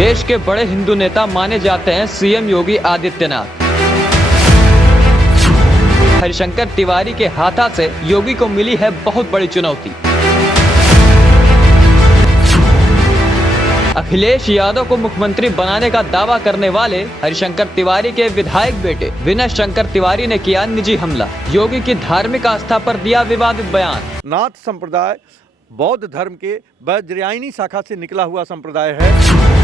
देश के बड़े हिंदू नेता माने जाते हैं सीएम योगी आदित्यनाथ। हरिशंकर तिवारी के हाथा से योगी को मिली है बहुत बड़ी चुनौती। अखिलेश यादव को मुख्यमंत्री बनाने का दावा करने वाले हरिशंकर तिवारी के विधायक बेटे विनय शंकर तिवारी ने किया निजी हमला। योगी की धार्मिक आस्था पर दिया विवादित बयान। नाथ संप्रदाय बौद्ध धर्म के वज्रयायनी शाखा से निकला हुआ संप्रदाय है।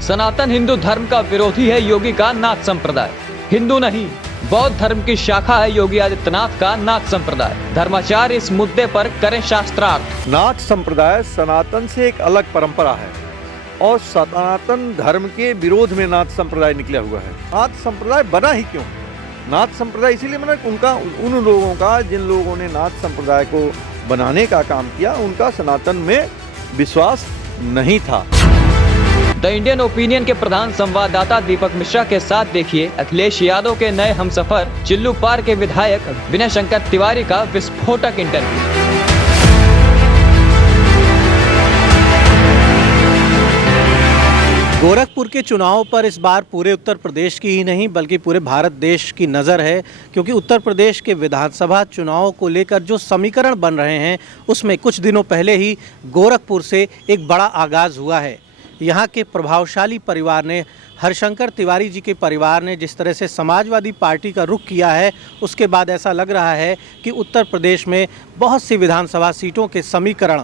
सनातन हिंदू धर्म का विरोधी है योगी का नाथ संप्रदाय। हिंदू नहीं, बौद्ध धर्म की शाखा है योगी आदित्यनाथ का नाथ संप्रदाय। धर्माचार्य इस मुद्दे पर करें शास्त्रार्थ। नाथ संप्रदाय सनातन से एक अलग परंपरा है और सनातन धर्म के विरोध में नाथ संप्रदाय निकला हुआ है। नाथ संप्रदाय बना ही क्यों? नाथ संप्रदाय इसीलिए बना उन लोगों का जिन लोगों ने नाथ संप्रदाय को बनाने का काम किया, उनका सनातन में विश्वास नहीं था। द इंडियन ओपिनियन के प्रधान संवाददाता दीपक मिश्रा के साथ देखिए अखिलेश यादव के नए हमसफर चिल्लू पार के विधायक विनय शंकर तिवारी का विस्फोटक इंटरव्यू। गोरखपुर के चुनाव पर इस बार पूरे उत्तर प्रदेश की ही नहीं बल्कि पूरे भारत देश की नज़र है, क्योंकि उत्तर प्रदेश के विधानसभा चुनाव को लेकर जो समीकरण बन रहे हैं उसमें कुछ दिनों पहले ही गोरखपुर से एक बड़ा आगाज़ हुआ है। यहाँ के प्रभावशाली परिवार ने, हरिशंकर तिवारी जी के परिवार ने जिस तरह से समाजवादी पार्टी का रुख किया है, उसके बाद ऐसा लग रहा है कि उत्तर प्रदेश में बहुत सी विधानसभा सीटों के समीकरण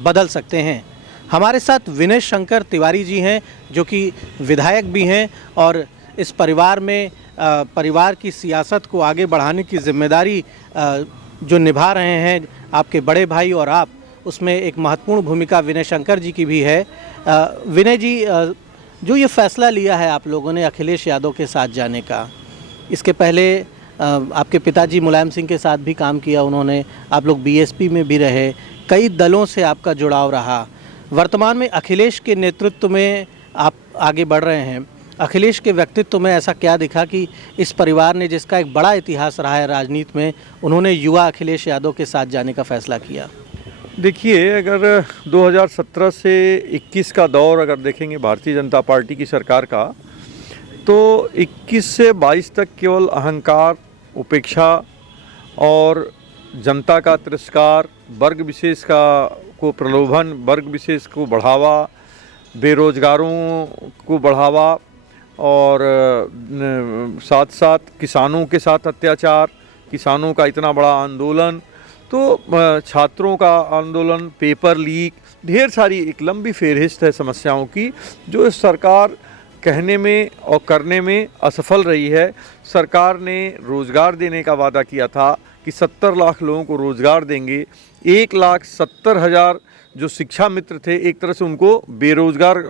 बदल सकते हैं। हमारे साथ विनय शंकर तिवारी जी हैं जो कि विधायक भी हैं और इस परिवार में परिवार की सियासत को आगे बढ़ाने की जिम्मेदारी जो निभा रहे हैं आपके बड़े भाई और आप, उसमें एक महत्वपूर्ण भूमिका विनय शंकर जी की भी है। विनय जी, जो ये फैसला लिया है आप लोगों ने अखिलेश यादव के साथ जाने का, इसके पहले आपके पिताजी मुलायम सिंह के साथ भी काम किया उन्होंने, आप लोग बीएसपी में भी रहे, कई दलों से आपका जुड़ाव रहा। वर्तमान में अखिलेश के नेतृत्व में आप आगे बढ़ रहे हैं। अखिलेश के व्यक्तित्व में ऐसा क्या दिखा कि इस परिवार ने, जिसका एक बड़ा इतिहास रहा है राजनीति में, उन्होंने युवा अखिलेश यादव के साथ जाने का फैसला किया? देखिए, अगर 2017 से 21 का दौर अगर देखेंगे भारतीय जनता पार्टी की सरकार का, तो 21 से 22 तक केवल अहंकार, उपेक्षा और जनता का तिरस्कार, वर्ग विशेष को प्रलोभन, वर्ग विशेष को बढ़ावा, बेरोजगारों को बढ़ावा और साथ साथ किसानों के साथ अत्याचार, किसानों का इतना बड़ा आंदोलन, तो छात्रों का आंदोलन, पेपर लीक, ढेर सारी एक लंबी फेहरिस्त है समस्याओं की जो सरकार कहने में और करने में असफल रही है। सरकार ने रोज़गार देने का वादा किया था कि 70 लाख लोगों को रोज़गार देंगे। 1,70,000 जो शिक्षा मित्र थे, एक तरह से उनको बेरोज़गार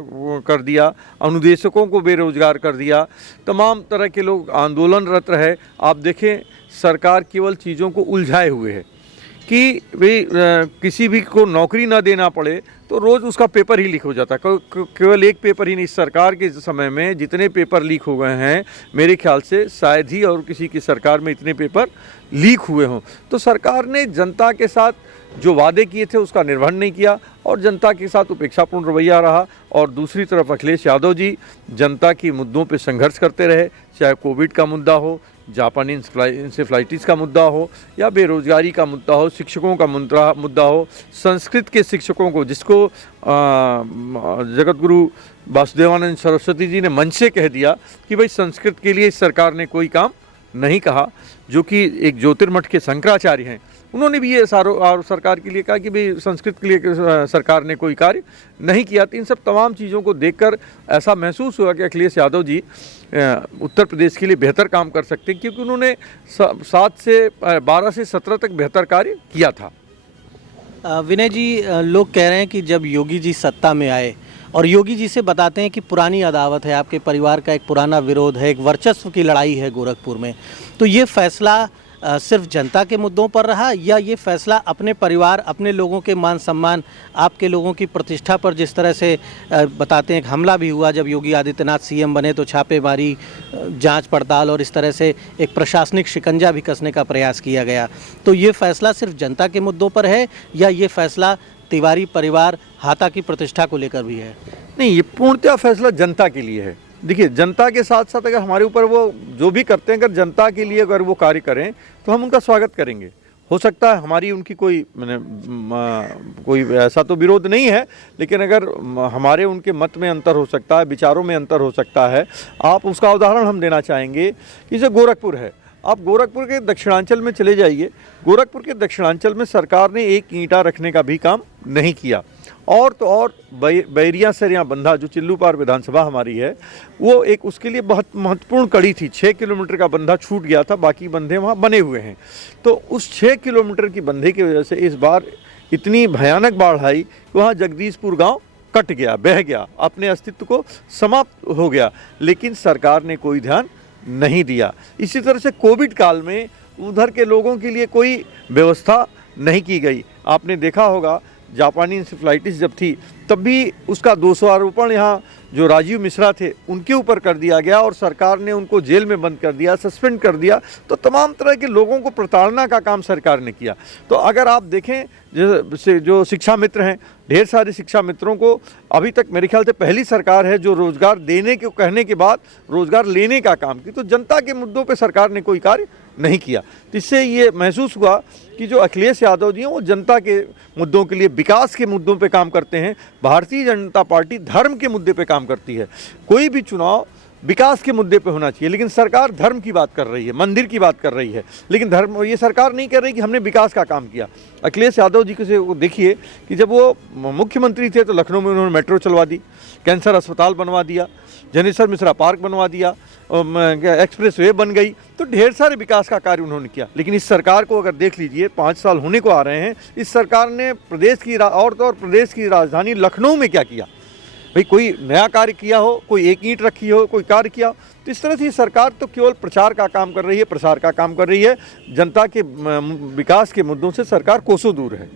कर दिया, अनुदेशकों को बेरोज़गार कर दिया, तमाम तरह के लोग आंदोलनरत रहे। आप देखें, सरकार केवल चीज़ों को उलझाए हुए है कि भाई किसी भी को नौकरी ना देना पड़े तो रोज़ उसका पेपर ही लीक हो जाता है। केवल एक पेपर ही नहीं, सरकार के समय में जितने पेपर लीक हो गए हैं, मेरे ख्याल से शायद ही और किसी की सरकार में इतने पेपर लीक हुए हों। तो सरकार ने जनता के साथ जो वादे किए थे उसका निर्वहन नहीं किया और जनता के साथ उपेक्षापूर्ण रवैया रहा। और दूसरी तरफ अखिलेश यादव जी जनता की मुद्दों पर संघर्ष करते रहे, चाहे कोविड का मुद्दा हो, जापानी इंसेफ्लाइटिस का मुद्दा हो या बेरोजगारी का मुद्दा हो, शिक्षकों का मुद्दा हो, संस्कृत के शिक्षकों को, जिसको जगत गुरु वासुदेवानंद सरस्वती जी ने मंच से कह दिया कि भाई संस्कृत के लिए इस सरकार ने कोई काम नहीं कहा, जो कि एक ज्योतिर्मठ के शंकराचार्य हैं, उन्होंने भी ये सरकार के लिए कहा कि भाई संस्कृत के लिए सरकार ने कोई कार्य नहीं किया। तो इन सब तमाम चीज़ों को देखकर ऐसा महसूस हुआ कि अखिलेश यादव जी उत्तर प्रदेश के लिए बेहतर काम कर सकते हैं, क्योंकि उन्होंने 12 से 17 तक बेहतर कार्य किया था। विनय जी, लोग कह रहे हैं कि जब योगी जी सत्ता में आए और योगी जी से बताते हैं कि पुरानी अदावत है, आपके परिवार का एक पुराना विरोध है, एक वर्चस्व की लड़ाई है गोरखपुर में, तो ये फैसला सिर्फ जनता के मुद्दों पर रहा या ये फैसला अपने परिवार, अपने लोगों के मान सम्मान, आपके लोगों की प्रतिष्ठा पर, जिस तरह से बताते हैं हमला भी हुआ जब योगी आदित्यनाथ सीएम बने, तो छापेमारी, जांच पड़ताल और इस तरह से एक प्रशासनिक शिकंजा भी कसने का प्रयास किया गया, तो ये फैसला सिर्फ जनता के मुद्दों पर है या ये फैसला तिवारी परिवार हाथा की प्रतिष्ठा को लेकर भी है? नहीं, ये पूर्णतः फैसला जनता के लिए है। देखिए, जनता के साथ साथ अगर हमारे ऊपर वो जो भी करते हैं, अगर जनता के लिए अगर वो कार्य करें तो हम उनका स्वागत करेंगे। हो सकता है हमारी उनकी कोई कोई ऐसा तो विरोध नहीं है, लेकिन अगर हमारे उनके मत में अंतर हो सकता है, विचारों में अंतर हो सकता है। आप उसका उदाहरण हम देना चाहेंगे कि जो गोरखपुर है, आप गोरखपुर के दक्षिणांचल में चले जाइए। गोरखपुर के दक्षिणांचल में सरकार ने एक ईंटा रखने का भी काम नहीं किया। और तो और बैरिया सरिया बंधा जो चिल्लूपार विधानसभा हमारी है, वो एक उसके लिए बहुत महत्वपूर्ण कड़ी थी। 6 किलोमीटर का बंधा छूट गया था, बाकी बंधे वहाँ बने हुए हैं। तो उस 6 किलोमीटर की बंधे की वजह से इस बार इतनी भयानक बाढ़ आई कि वहाँ जगदीशपुर गांव कट गया, बह गया, अपने अस्तित्व को समाप्त हो गया। लेकिन सरकार ने कोई ध्यान नहीं दिया। इसी तरह से कोविड काल में उधर के लोगों के लिए कोई व्यवस्था नहीं की गई। आपने देखा होगा जापानी इंसेफ्लाइटिस जब थी तब भी उसका दोषारोपण यहाँ जो राजीव मिश्रा थे उनके ऊपर कर दिया गया और सरकार ने उनको जेल में बंद कर दिया, सस्पेंड कर दिया। तो तमाम तरह के लोगों को प्रताड़ना का काम सरकार ने किया। तो अगर आप देखें जो शिक्षा मित्र हैं, ढेर सारे शिक्षा मित्रों को अभी तक मेरे ख्याल से पहली सरकार है जो रोजगार देने के कहने के बाद रोजगार लेने का काम की। तो जनता के मुद्दों पे सरकार ने कोई कार्य नहीं किया। तो इससे ये महसूस हुआ कि जो अखिलेश यादव जी हैं वो जनता के मुद्दों के लिए, विकास के मुद्दों पे काम करते हैं। भारतीय जनता पार्टी धर्म के मुद्दे पे काम करती है। कोई भी चुनाव विकास के मुद्दे पे होना चाहिए, लेकिन सरकार धर्म की बात कर रही है, मंदिर की बात कर रही है। लेकिन धर्म ये सरकार नहीं कर रही कि हमने विकास का काम किया। अखिलेश यादव जी को देखिए कि जब वो मुख्यमंत्री थे तो लखनऊ में उन्होंने मेट्रो चलवा दी, कैंसर अस्पताल बनवा दिया, जनेश्वर मिश्रा पार्क बनवा दिया, एक्सप्रेस वे बन गई। तो ढेर सारे विकास का कार्य उन्होंने किया। लेकिन इस सरकार को अगर देख लीजिए, 5 साल होने को आ रहे हैं, इस सरकार ने प्रदेश की और तो और प्रदेश की राजधानी लखनऊ में क्या किया? भाई कोई नया कार्य किया हो, कोई एक ईंट रखी हो, कोई कार्य किया हो? तो इस तरह से सरकार तो केवल प्रचार का काम कर रही है, प्रसार का काम कर रही है। जनता के विकास के मुद्दों से सरकार कोसों दूर है।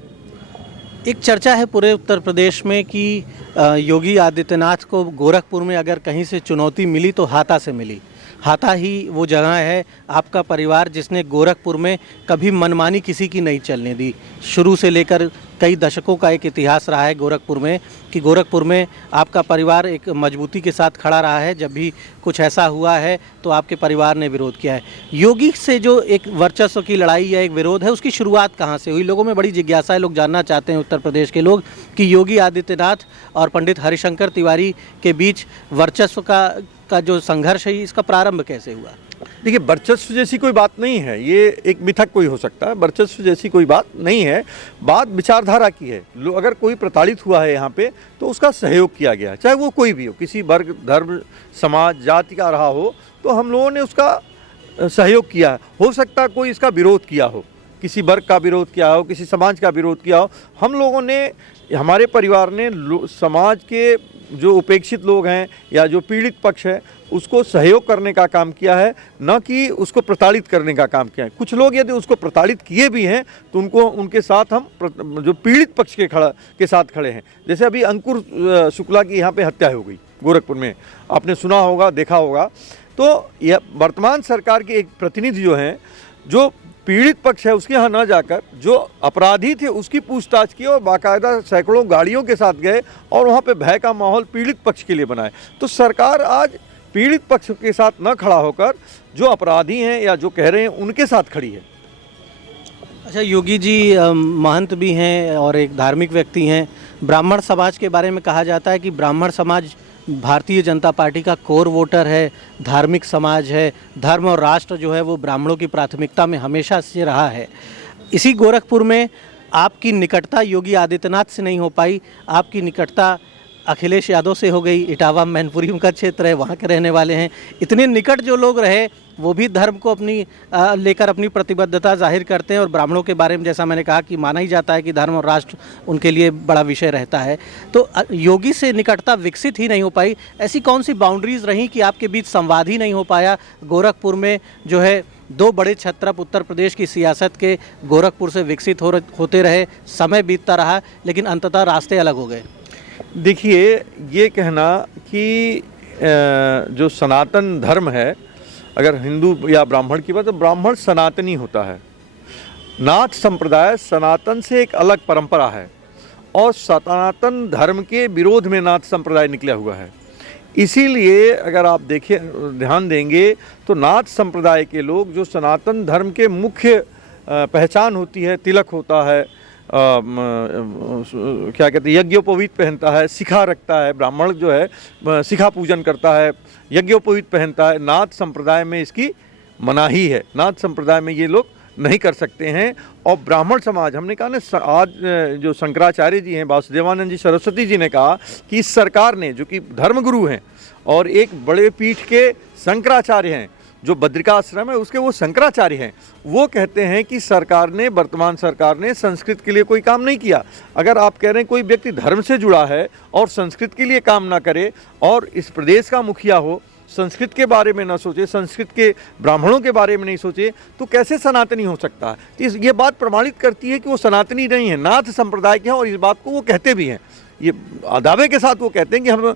एक चर्चा है पूरे उत्तर प्रदेश में कि योगी आदित्यनाथ को गोरखपुर में अगर कहीं से चुनौती मिली तो हाता से मिली। हाता ही वो जगह है, आपका परिवार जिसने गोरखपुर में कभी मनमानी किसी की नहीं चलने दी। शुरू से लेकर कई दशकों का एक इतिहास रहा है गोरखपुर में कि गोरखपुर में आपका परिवार एक मजबूती के साथ खड़ा रहा है। जब भी कुछ ऐसा हुआ है तो आपके परिवार ने विरोध किया है। योगी से जो एक वर्चस्व की लड़ाई या एक विरोध है, उसकी शुरुआत कहाँ से हुई? लोगों में बड़ी जिज्ञासा है, लोग जानना चाहते हैं उत्तर प्रदेश के लोग कि योगी आदित्यनाथ और पंडित हरिशंकर तिवारी के बीच वर्चस्व का जो संघर्ष है, इसका प्रारंभ कैसे हुआ? देखिए, वर्चस्व जैसी कोई बात नहीं है, ये एक मिथक कोई हो सकता है। वर्चस्व जैसी कोई बात नहीं है, बात विचारधारा की है। अगर कोई प्रताड़ित हुआ है यहाँ पे तो उसका सहयोग किया गया, चाहे वो कोई भी हो, किसी वर्ग, धर्म, समाज, जाति का रहा हो, तो हम लोगों ने उसका सहयोग किया है। हो सकता है कोई इसका विरोध किया हो, किसी वर्ग का विरोध किया हो, किसी समाज का विरोध किया हो। हम लोगों ने, हमारे परिवार ने समाज के जो उपेक्षित लोग हैं या जो पीड़ित पक्ष है उसको सहयोग करने का काम किया है, न कि उसको प्रताड़ित करने का काम किया है। कुछ लोग यदि उसको प्रताड़ित किए भी हैं तो उनके साथ हम जो पीड़ित पक्ष के साथ खड़े हैं। जैसे अभी अंकुर शुक्ला की यहाँ पे हत्या हो गई गोरखपुर में, आपने सुना होगा, देखा होगा। तो यह वर्तमान सरकार के एक प्रतिनिधि जो हैं, जो पीड़ित पक्ष है उसके यहाँ ना जाकर जो अपराधी थे उसकी पूछताछ की और बाकायदा सैकड़ों गाड़ियों के साथ गए और वहाँ पे भय का माहौल पीड़ित पक्ष के लिए बनाए। तो सरकार आज पीड़ित पक्ष के साथ न खड़ा होकर जो अपराधी हैं या जो कह रहे हैं उनके साथ खड़ी है। अच्छा, योगी जी महंत भी हैं और एक धार्मिक व्यक्ति हैं। ब्राह्मण समाज के बारे में कहा जाता है कि ब्राह्मण समाज भारतीय जनता पार्टी का कोर वोटर है, धार्मिक समाज है। धर्म और राष्ट्र जो है वो ब्राह्मणों की प्राथमिकता में हमेशा से रहा है। इसी गोरखपुर में आपकी निकटता योगी आदित्यनाथ से नहीं हो पाई, आपकी निकटता अखिलेश यादव से हो गई। इटावा मैनपुरी उनका क्षेत्र है, वहाँ के रहने वाले हैं। इतने निकट जो लोग रहे वो भी धर्म को लेकर अपनी प्रतिबद्धता जाहिर करते हैं और ब्राह्मणों के बारे में जैसा मैंने कहा कि माना ही जाता है कि धर्म और राष्ट्र उनके लिए बड़ा विषय रहता है। तो योगी से निकटता विकसित ही नहीं हो पाई। ऐसी कौन सी बाउंड्रीज रहीं कि आपके बीच संवाद ही नहीं हो पाया? गोरखपुर में जो है 2 बड़े छत्रप उत्तर प्रदेश की सियासत के गोरखपुर से विकसित होते रहे, समय बीतता रहा, लेकिन अंततः रास्ते अलग हो गए। देखिए, ये कहना कि जो सनातन धर्म है, अगर हिंदू या ब्राह्मण की बात, तो ब्राह्मण सनातनी होता है। नाथ संप्रदाय सनातन से एक अलग परंपरा है और सनातन धर्म के विरोध में नाथ संप्रदाय निकला हुआ है। इसीलिए अगर आप देखें, ध्यान देंगे तो नाथ संप्रदाय के लोग, जो सनातन धर्म के मुख्य पहचान होती है, तिलक होता है, क्या कहते हैं, यज्ञोपवीत पहनता है, शिखा रखता है, ब्राह्मण जो है शिखा पूजन करता है, यज्ञोपवीत पहनता है, नाथ संप्रदाय में इसकी मनाही है। नाथ संप्रदाय में ये लोग नहीं कर सकते हैं। और ब्राह्मण समाज, हमने कहा ना, आज जो शंकराचार्य जी हैं, वासुदेवानंद जी सरस्वती जी ने कहा कि इस सरकार ने, जो कि धर्मगुरु हैं और एक बड़े पीठ के शंकराचार्य हैं, जो बद्रिका आश्रम है उसके वो शंकराचार्य हैं, वो कहते हैं कि सरकार ने, वर्तमान सरकार ने संस्कृत के लिए कोई काम नहीं किया। अगर आप कह रहे हैं कोई व्यक्ति धर्म से जुड़ा है और संस्कृत के लिए काम ना करे और इस प्रदेश का मुखिया हो, संस्कृत के बारे में ना सोचे, संस्कृत के ब्राह्मणों के बारे में नहीं सोचे, तो कैसे सनातनी हो सकता है? ये बात प्रमाणित करती है कि वो सनातनी नहीं है, नाथ संप्रदाय के हैं। और इस बात को वो कहते भी हैं, ये दावे के साथ वो कहते हैं कि हम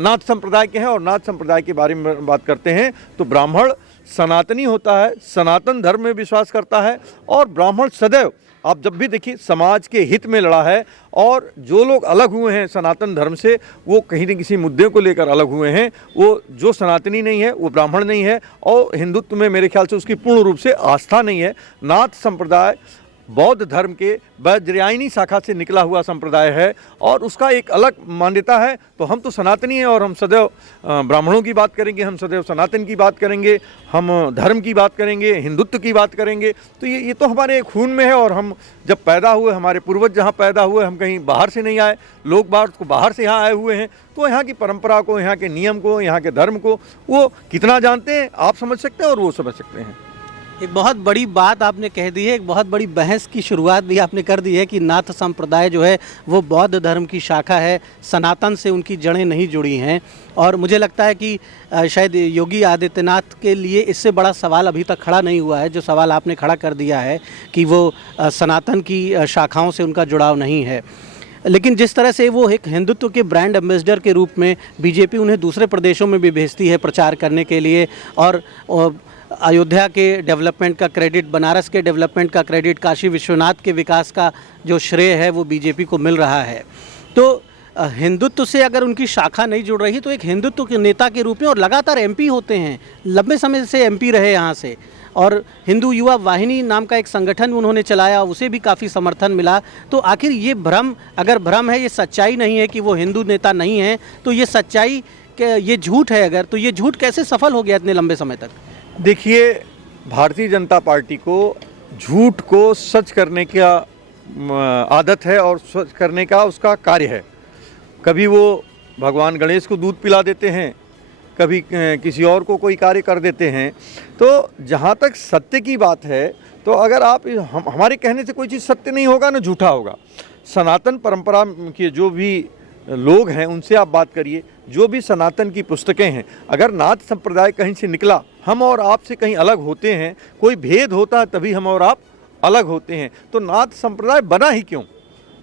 नाथ संप्रदाय के हैं और नाथ संप्रदाय के बारे में बात करते हैं। तो ब्राह्मण सनातनी होता है, सनातन धर्म में विश्वास करता है। और ब्राह्मण सदैव, आप जब भी देखिए, समाज के हित में लड़ा है। और जो लोग अलग हुए हैं सनातन धर्म से, वो कहीं न किसी मुद्दे को लेकर अलग हुए हैं। वो जो सनातनी नहीं है, वो ब्राह्मण नहीं है, और हिंदुत्व में मेरे ख्याल से उसकी पूर्ण रूप से आस्था नहीं है। नाथ संप्रदाय बौद्ध धर्म के वज्रयायनी शाखा से निकला हुआ संप्रदाय है और उसका एक अलग मान्यता है। तो हम तो सनातनी हैं और हम सदैव ब्राह्मणों की बात करेंगे, हम सदैव सनातन की बात करेंगे, हम धर्म की बात करेंगे, हिंदुत्व की बात करेंगे। तो ये तो हमारे खून में है। और हम जब पैदा हुए, हमारे पूर्वज जहाँ पैदा हुए, हम कहीं बाहर से नहीं आए, लोग बाहर से यहाँ आए हुए हैं। तो यहाँ की परंपरा को, यहाँ के नियम को, यहाँ के धर्म को वो कितना जानते हैं, आप समझ सकते हैं और वो समझ सकते हैं। एक बहुत बड़ी बात आपने कह दी है, एक बहुत बड़ी बहस की शुरुआत भी आपने कर दी है कि नाथ संप्रदाय जो है वो बौद्ध धर्म की शाखा है, सनातन से उनकी जड़ें नहीं जुड़ी हैं। और मुझे लगता है कि शायद योगी आदित्यनाथ के लिए इससे बड़ा सवाल अभी तक खड़ा नहीं हुआ है, जो सवाल आपने खड़ा कर दिया है कि वो सनातन की शाखाओं से उनका जुड़ाव नहीं है। लेकिन जिस तरह से वो एक हिंदुत्व के ब्रांड एम्बेसडर के रूप में बीजेपी उन्हें दूसरे प्रदेशों में भी भेजती है प्रचार करने के लिए, और अयोध्या के डेवलपमेंट का क्रेडिट, बनारस के डेवलपमेंट का क्रेडिट, काशी विश्वनाथ के विकास का जो श्रेय है वो बीजेपी को मिल रहा है। तो हिंदुत्व से अगर उनकी शाखा नहीं जुड़ रही तो एक हिंदुत्व के नेता के रूप में, और लगातार एमपी होते हैं, लंबे समय से एमपी रहे यहाँ से, और हिंदू युवा वाहिनी नाम का एक संगठन उन्होंने चलाया, उसे भी काफ़ी समर्थन मिला। तो आखिर ये भ्रम, अगर भ्रम है, ये सच्चाई नहीं है कि वो हिंदू नेता नहीं है, तो ये सच्चाई, ये झूठ है अगर, तो ये झूठ कैसे सफल हो गया इतने लंबे समय तक? देखिए, भारतीय जनता पार्टी को झूठ को सच करने की आदत है और सच करने का उसका कार्य है। कभी वो भगवान गणेश को दूध पिला देते हैं, कभी किसी और को कोई कार्य कर देते हैं। तो जहाँ तक सत्य की बात है, तो अगर आप हमारे कहने से कोई चीज़ सत्य नहीं होगा ना झूठा होगा। सनातन परंपरा के जो भी लोग हैं उनसे आप बात करिए, जो भी सनातन की पुस्तकें हैं, अगर नाथ संप्रदाय कहीं से निकला, हम और आप से कहीं अलग होते हैं, कोई भेद होता है तभी हम और आप अलग होते हैं। तो नाथ संप्रदाय बना ही क्यों?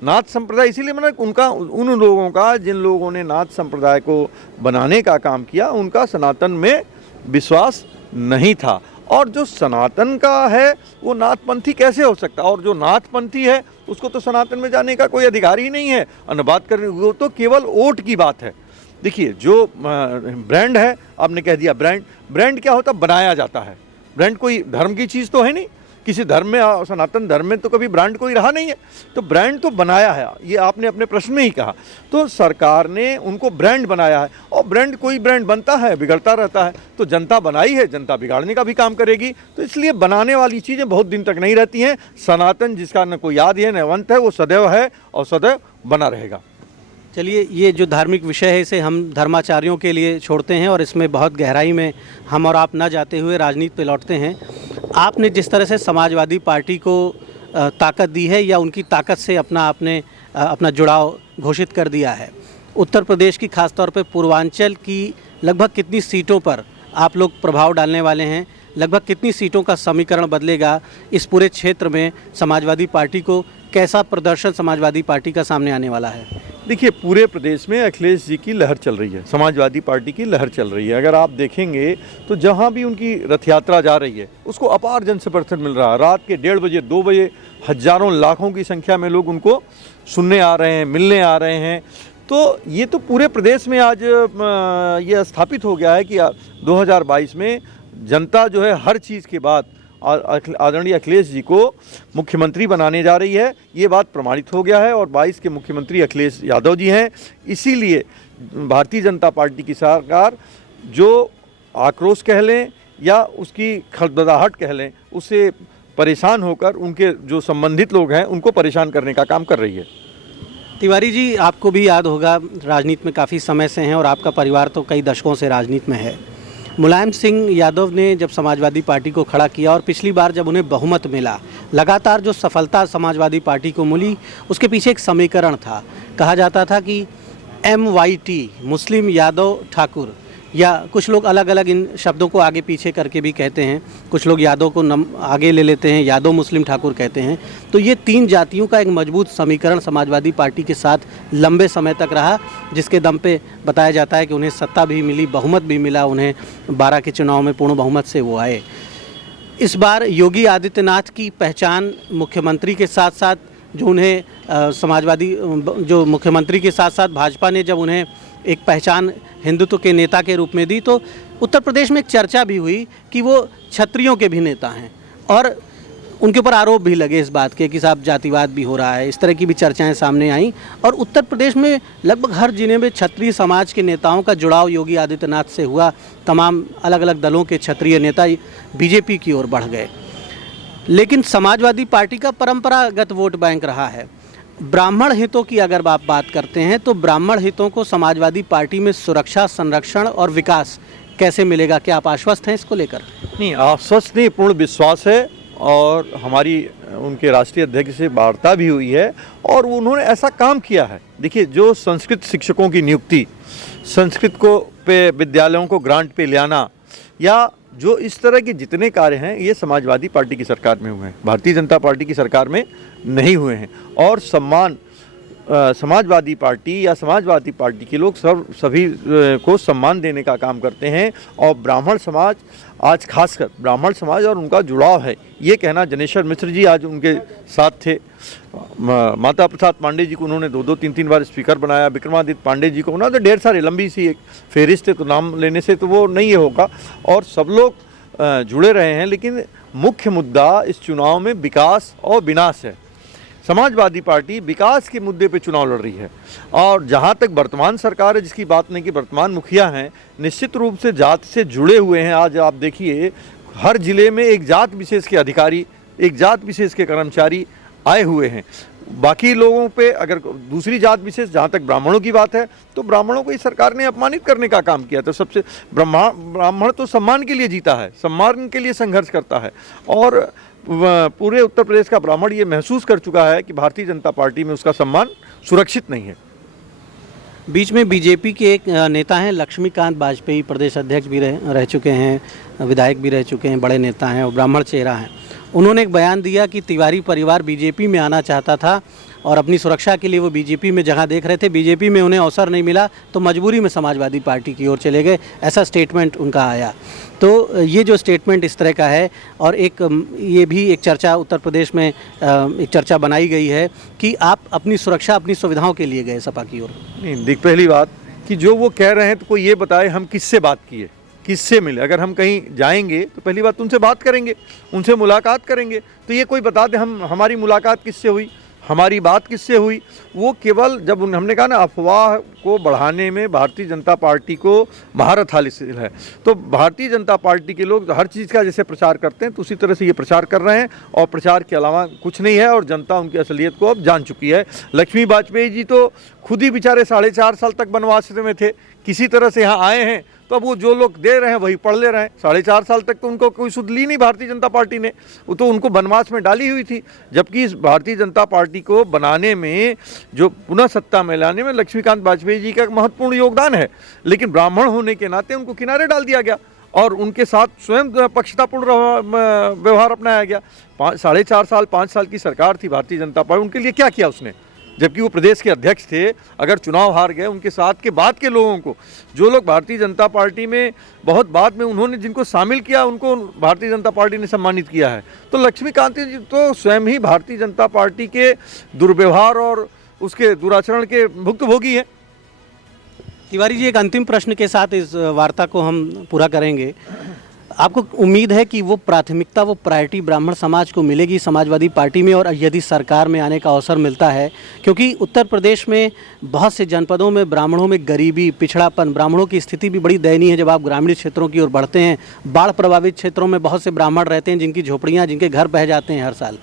नाथ संप्रदाय इसीलिए बना, उनका, उन लोगों का, जिन लोगों ने नाथ संप्रदाय को बनाने का काम किया, उनका सनातन में विश्वास नहीं था। और जो सनातन का है वो नाथपंथी कैसे हो सकता? और जो नाथपंथी है उसको तो सनातन में जाने का कोई अधिकार ही नहीं है। बात करने वो तो केवल वोट की बात है। देखिए, जो ब्रांड है, आपने कह दिया ब्रांड क्या होता? बनाया जाता है। ब्रांड कोई धर्म की चीज़ तो है नहीं, किसी धर्म में, सनातन धर्म में तो कभी ब्रांड कोई रहा नहीं है। तो ब्रांड तो बनाया है, ये आपने अपने प्रश्न में ही कहा। तो सरकार ने उनको ब्रांड बनाया है, और ब्रांड, कोई ब्रांड बनता है, बिगड़ता रहता है। तो जनता बनाई है, जनता बिगाड़ने का भी काम करेगी। तो इसलिए बनाने वाली चीज़ें बहुत दिन तक नहीं रहती हैं। सनातन, जिसका न कोई आदि है न अंत है, वो सदैव है और सदैव बना रहेगा। चलिए, ये जो धार्मिक विषय है इसे हम धर्माचार्यों के लिए छोड़ते हैं और इसमें बहुत गहराई में हम और आप ना जाते हुए राजनीति पे लौटते हैं। आपने जिस तरह से समाजवादी पार्टी को ताकत दी है, या उनकी ताकत से आपने अपना जुड़ाव घोषित कर दिया है, उत्तर प्रदेश की खासतौर पे पूर्वांचल की लगभग कितनी सीटों पर आप लोग प्रभाव डालने वाले हैं? लगभग कितनी सीटों का समीकरण बदलेगा इस पूरे क्षेत्र में? समाजवादी पार्टी को कैसा प्रदर्शन समाजवादी पार्टी का सामने आने वाला है? देखिए, पूरे प्रदेश में अखिलेश जी की लहर चल रही है, समाजवादी पार्टी की लहर चल रही है। अगर आप देखेंगे तो जहां भी उनकी रथ यात्रा जा रही है उसको अपार जन समर्थन मिल रहा है। रात के 1:30 बजे, 2 बजे हजारों लाखों की संख्या में लोग उनको सुनने आ रहे हैं, मिलने आ रहे हैं। तो ये तो पूरे प्रदेश में आज ये स्थापित हो गया है कि 2022 में जनता जो है हर चीज़ के बाद आदरणीय अखिलेश जी को मुख्यमंत्री बनाने जा रही है। ये बात प्रमाणित हो गया है और 22 के मुख्यमंत्री अखिलेश यादव जी हैं। इसीलिए भारतीय जनता पार्टी की सरकार जो आक्रोश कह लें या उसकी खड़बड़ाहट कह लें, उससे परेशान होकर उनके जो संबंधित लोग हैं उनको परेशान करने का काम कर रही है। तिवारी जी, आपको भी याद होगा, राजनीति में काफ़ी समय से हैं और आपका परिवार तो कई दशकों से राजनीति में है। मुलायम सिंह यादव ने जब समाजवादी पार्टी को खड़ा किया और पिछली बार जब उन्हें बहुमत मिला, लगातार जो सफलता समाजवादी पार्टी को मिली उसके पीछे एक समीकरण था। कहा जाता था कि MYT, मुस्लिम यादव ठाकुर, या कुछ लोग अलग अलग इन शब्दों को आगे पीछे करके भी कहते हैं, कुछ लोग यादव को आगे ले लेते हैं, यादव मुस्लिम ठाकुर कहते हैं। तो ये तीन जातियों का एक मजबूत समीकरण समाजवादी पार्टी के साथ लंबे समय तक रहा, जिसके दम पे बताया जाता है कि उन्हें सत्ता भी मिली, बहुमत भी मिला, उन्हें 12 के चुनाव में पूर्ण बहुमत से वो आए। इस बार योगी आदित्यनाथ की पहचान मुख्यमंत्री के साथ साथ जो उन्हें जो मुख्यमंत्री के साथ साथ भाजपा ने जब उन्हें एक पहचान हिंदुत्व के नेता के रूप में दी, तो उत्तर प्रदेश में एक चर्चा भी हुई कि वो क्षत्रियों के भी नेता हैं और उनके ऊपर आरोप भी लगे इस बात के कि साहब जातिवाद भी हो रहा है। इस तरह की भी चर्चाएं सामने आईं और उत्तर प्रदेश में लगभग हर जिले में क्षत्रिय समाज के नेताओं का जुड़ाव योगी आदित्यनाथ से हुआ। तमाम अलग अलग दलों के क्षत्रिय नेता बीजेपी की ओर बढ़ गए। लेकिन समाजवादी पार्टी का परंपरागत वोट बैंक रहा है। ब्राह्मण हितों की अगर आप बात करते हैं तो ब्राह्मण हितों को समाजवादी पार्टी में सुरक्षा, संरक्षण और विकास कैसे मिलेगा? क्या आप आश्वस्त हैं इसको लेकर? नहीं, आश्वस्त नहीं, पूर्ण विश्वास है और हमारी उनके राष्ट्रीय अध्यक्ष से वार्ता भी हुई है और उन्होंने ऐसा काम किया है। देखिए, जो संस्कृत शिक्षकों की नियुक्ति, संस्कृत को पे विद्यालयों को ग्रांट पे ले आना या जो इस तरह के जितने कार्य हैं, ये समाजवादी पार्टी की सरकार में हुए हैं, भारतीय जनता पार्टी की सरकार में नहीं हुए हैं। और समाजवादी पार्टी या समाजवादी पार्टी के लोग सभी को सम्मान देने का काम करते हैं और ब्राह्मण समाज, आज खासकर ब्राह्मण समाज और उनका जुड़ाव है, ये कहना। जनेश्वर मिश्र जी आज उनके साथ थे, माता प्रसाद पांडे जी को उन्होंने 2-2, 3-3 बार स्पीकर बनाया, विक्रमादित्य पांडे जी को, उन्होंने ढेर सारे, लंबी सी एक फेरिस्त है, तो नाम लेने से तो वो नहीं होगा। और सब लोग जुड़े रहे हैं, लेकिन मुख्य मुद्दा इस चुनाव में विकास और विनाश है। समाजवादी पार्टी विकास के मुद्दे पे चुनाव लड़ रही है और जहाँ तक वर्तमान सरकार है, जिसकी बात नहीं कि वर्तमान मुखिया हैं, निश्चित रूप से जाति से जुड़े हुए हैं। आज आप देखिए, हर जिले में एक जात विशेष के अधिकारी, एक जात विशेष के कर्मचारी आए हुए हैं। बाकी लोगों पे अगर दूसरी जात विशेष, जहाँ तक ब्राह्मणों की बात है, तो ब्राह्मणों को इस सरकार ने अपमानित करने का काम किया। तो सबसे ब्राह्मण तो सम्मान के लिए जीता है, सम्मान के लिए संघर्ष करता है और पूरे उत्तर प्रदेश का ब्राह्मण ये महसूस कर चुका है कि भारतीय जनता पार्टी में उसका सम्मान सुरक्षित नहीं है। बीच में बीजेपी के एक नेता हैं लक्ष्मीकांत वाजपेयी, प्रदेश अध्यक्ष भी रह चुके हैं, विधायक भी रह चुके हैं, बड़े नेता हैं और ब्राह्मण चेहरा हैं। उन्होंने एक बयान दिया कि तिवारी परिवार बीजेपी में आना चाहता था और अपनी सुरक्षा के लिए वो बीजेपी में जगह देख रहे थे, बीजेपी में उन्हें अवसर नहीं मिला तो मजबूरी में समाजवादी पार्टी की ओर चले गए, ऐसा स्टेटमेंट उनका आया। तो ये जो स्टेटमेंट इस तरह का है और ये भी एक चर्चा उत्तर प्रदेश में एक चर्चा बनाई गई है कि आप अपनी सुरक्षा, अपनी सुविधाओं के लिए गए सपा की ओर। नहीं, देख, पहली बात कि जो वो कह रहे हैं तो कोई ये बताए हम किससे बात किए, किससे मिले। अगर हम कहीं जाएंगे तो पहली बात उनसे बात करेंगे, उनसे मुलाकात करेंगे, तो ये कोई बता दे हमारी मुलाकात किससे हुई, हमारी बात किससे हुई। वो केवल जब हमने कहा ना, अफवाह को बढ़ाने में भारतीय जनता पार्टी को महारत हासिल है। तो भारतीय जनता पार्टी के लोग हर चीज़ का जैसे प्रचार करते हैं तो उसी तरह से ये प्रचार कर रहे हैं और प्रचार के अलावा कुछ नहीं है और जनता उनकी असलियत को अब जान चुकी है। लक्ष्मी वाजपेयी जी तो खुद ही बेचारे 4.5 साल तक वनवास में थे, किसी तरह से यहाँ आए हैं, तो अब वो जो लोग दे रहे हैं वही पढ़ ले रहे हैं। 4.5 साल तक तो उनको कोई सुध ली नहीं भारतीय जनता पार्टी ने, वो तो उनको वनवास में डाली हुई थी। जबकि इस भारतीय जनता पार्टी को बनाने में, जो पुनः सत्ता में लाने में लक्ष्मीकांत वाजपेयी जी का महत्वपूर्ण योगदान है, लेकिन ब्राह्मण होने के नाते उनको किनारे डाल दिया गया और उनके साथ स्वयं पक्षतापूर्ण व्यवहार अपनाया गया। 4.5 साल 5 साल की सरकार थी भारतीय जनता पार्टी, उनके लिए क्या किया उसने, जबकि वो प्रदेश के अध्यक्ष थे। अगर चुनाव हार गए, उनके साथ के बाद के लोगों को, जो लोग भारतीय जनता पार्टी में बहुत बाद में उन्होंने जिनको शामिल किया, उनको भारतीय जनता पार्टी ने सम्मानित किया है। तो लक्ष्मीकांत जी तो स्वयं ही भारतीय जनता पार्टी के दुर्व्यवहार और उसके दुराचरण के भुक्तभोगी हैं। तिवारी जी, एक अंतिम प्रश्न के साथ इस वार्ता को हम पूरा करेंगे। आपको उम्मीद है कि वो प्राथमिकता, वो प्रायोरिटी ब्राह्मण समाज को मिलेगी समाजवादी पार्टी में, और यदि सरकार में आने का अवसर मिलता है? क्योंकि उत्तर प्रदेश में बहुत से जनपदों में ब्राह्मणों में गरीबी, पिछड़ापन, ब्राह्मणों की स्थिति भी बड़ी दयनीय है। जब आप ग्रामीण क्षेत्रों की ओर बढ़ते हैं, बाढ़ प्रभावित क्षेत्रों में बहुत से ब्राह्मण रहते हैं जिनकी झोपड़ियाँ, जिनके घर बह जाते हैं हर साल।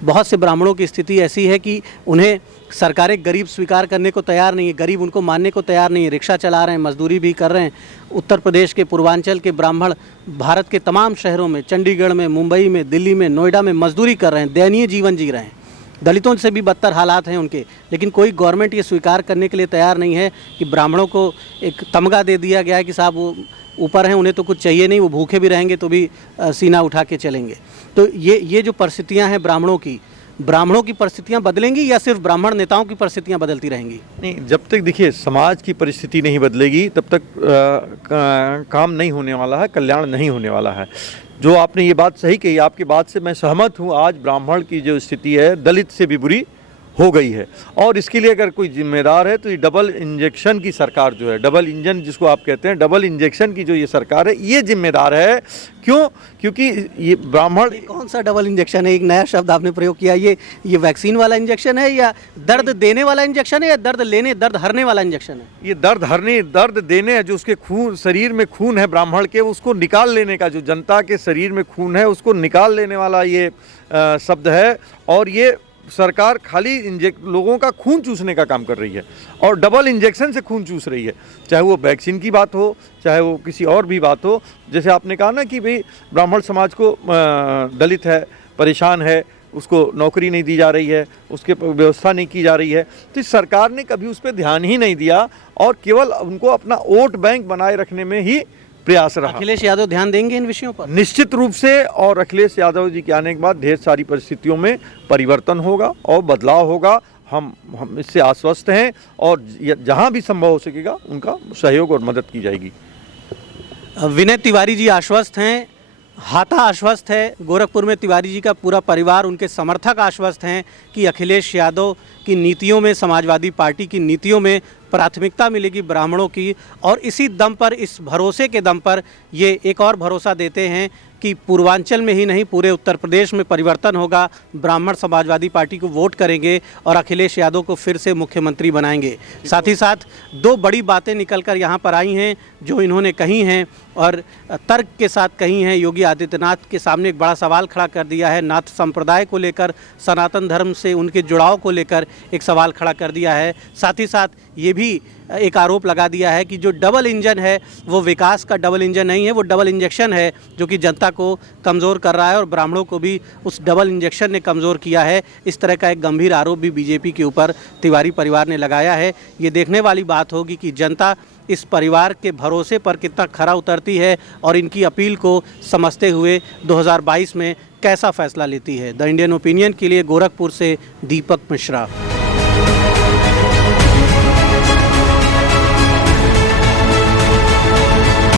बहुत से ब्राह्मणों की स्थिति ऐसी है कि उन्हें सरकारें गरीब स्वीकार करने को तैयार नहीं है, गरीब उनको मानने को तैयार नहीं है। रिक्शा चला रहे हैं, मजदूरी भी कर रहे हैं। उत्तर प्रदेश के पूर्वांचल के ब्राह्मण भारत के तमाम शहरों में, चंडीगढ़ में, मुंबई में, दिल्ली में, नोएडा में मजदूरी कर रहे हैं, दयनीय जीवन जी रहे हैं। दलितों से भी बदतर हालात हैं उनके, लेकिन कोई गवर्नमेंट ये स्वीकार करने के लिए तैयार नहीं है कि ब्राह्मणों को एक तमगा दे दिया गया है कि साहब वो ऊपर हैं, उन्हें तो कुछ चाहिए नहीं, वो भूखे भी रहेंगे तो भी सीना उठा के चलेंगे। तो ये जो परिस्थितियाँ हैं ब्राह्मणों की परिस्थितियां बदलेंगी या सिर्फ ब्राह्मण नेताओं की परिस्थितियां बदलती रहेंगी? नहीं, जब तक देखिए समाज की परिस्थिति नहीं बदलेगी तब तक काम नहीं होने वाला है, कल्याण नहीं होने वाला है। जो आपने ये बात सही कही, आपकी बात से मैं सहमत हूँ। आज ब्राह्मण की जो स्थिति है दलित से भी बुरी हो गई है, और इसके लिए अगर कोई जिम्मेदार है तो ये डबल इंजेक्शन की सरकार जो है, डबल इंजन जिसको आप कहते हैं, डबल इंजेक्शन की जो ये सरकार है, ये जिम्मेदार है। क्यों? क्योंकि ये ब्राह्मण, कौन सा डबल इंजेक्शन है? एक नया शब्द आपने प्रयोग किया। ये वैक्सीन वाला इंजेक्शन है या दर्द देने वाला इंजेक्शन है या दर्द हरने वाला इंजेक्शन है? ये दर्द देने है। जो उसके खून, शरीर में खून है ब्राह्मण के, उसको निकाल लेने का, जो जनता के शरीर में खून है उसको निकाल लेने वाला ये शब्द है। और ये सरकार खाली लोगों का खून चूसने का काम कर रही है, और डबल इंजेक्शन से खून चूस रही है। चाहे वो वैक्सीन की बात हो, चाहे वो किसी और भी बात हो। जैसे आपने कहा ना कि भाई ब्राह्मण समाज को, दलित है, परेशान है, उसको नौकरी नहीं दी जा रही है, उसके व्यवस्था नहीं की जा रही है, तो इस सरकार ने कभी उस पर ध्यान ही नहीं दिया, और केवल उनको अपना वोट बैंक बनाए रखने में ही प्रयास रहा। अखिलेश यादव ध्यान देंगे इन विषयों पर? निश्चित रूप से, और अखिलेश यादव जी के आने के बाद ढेर सारी परिस्थितियों में परिवर्तन होगा और बदलाव होगा। हम इससे आश्वस्त हैं, और जहां भी संभव हो सकेगा उनका सहयोग और मदद की जाएगी। विनय तिवारी जी आश्वस्त हैं, हाथा आश्वस्त है। गोरखपुर में तिवारी जी का पूरा परिवार, उनके समर्थक आश्वस्त हैं कि अखिलेश यादव की नीतियों में, समाजवादी पार्टी की नीतियों में प्राथमिकता मिलेगी ब्राह्मणों की। और इसी दम पर, इस भरोसे के दम पर ये एक और भरोसा देते हैं कि पूर्वांचल में ही नहीं, पूरे उत्तर प्रदेश में परिवर्तन होगा। ब्राह्मण समाजवादी पार्टी को वोट करेंगे और अखिलेश यादव को फिर से मुख्यमंत्री बनाएंगे। साथ ही साथ दो बड़ी बातें निकलकर यहाँ पर आई हैं जो इन्होंने कही हैं, और तर्क के साथ कही हैं। योगी आदित्यनाथ के सामने एक बड़ा सवाल खड़ा कर दिया है, नाथ संप्रदाय को लेकर, सनातन धर्म से उनके जुड़ाव को लेकर एक सवाल खड़ा कर दिया है। साथ ही साथ ये भी एक आरोप लगा दिया है कि जो डबल इंजन है वो विकास का डबल इंजन नहीं है, वो डबल इंजेक्शन है जो कि जनता को कमज़ोर कर रहा है, और ब्राह्मणों को भी उस डबल इंजेक्शन ने कमज़ोर किया है। इस तरह का एक गंभीर आरोप भी बीजेपी के ऊपर तिवारी परिवार ने लगाया है। ये देखने वाली बात होगी कि जनता इस परिवार के भरोसे पर कितना खरा उतरती है और इनकी अपील को समझते हुए 2022 में कैसा फैसला लेती है। द इंडियन ओपिनियन के लिए गोरखपुर से दीपक मिश्रा।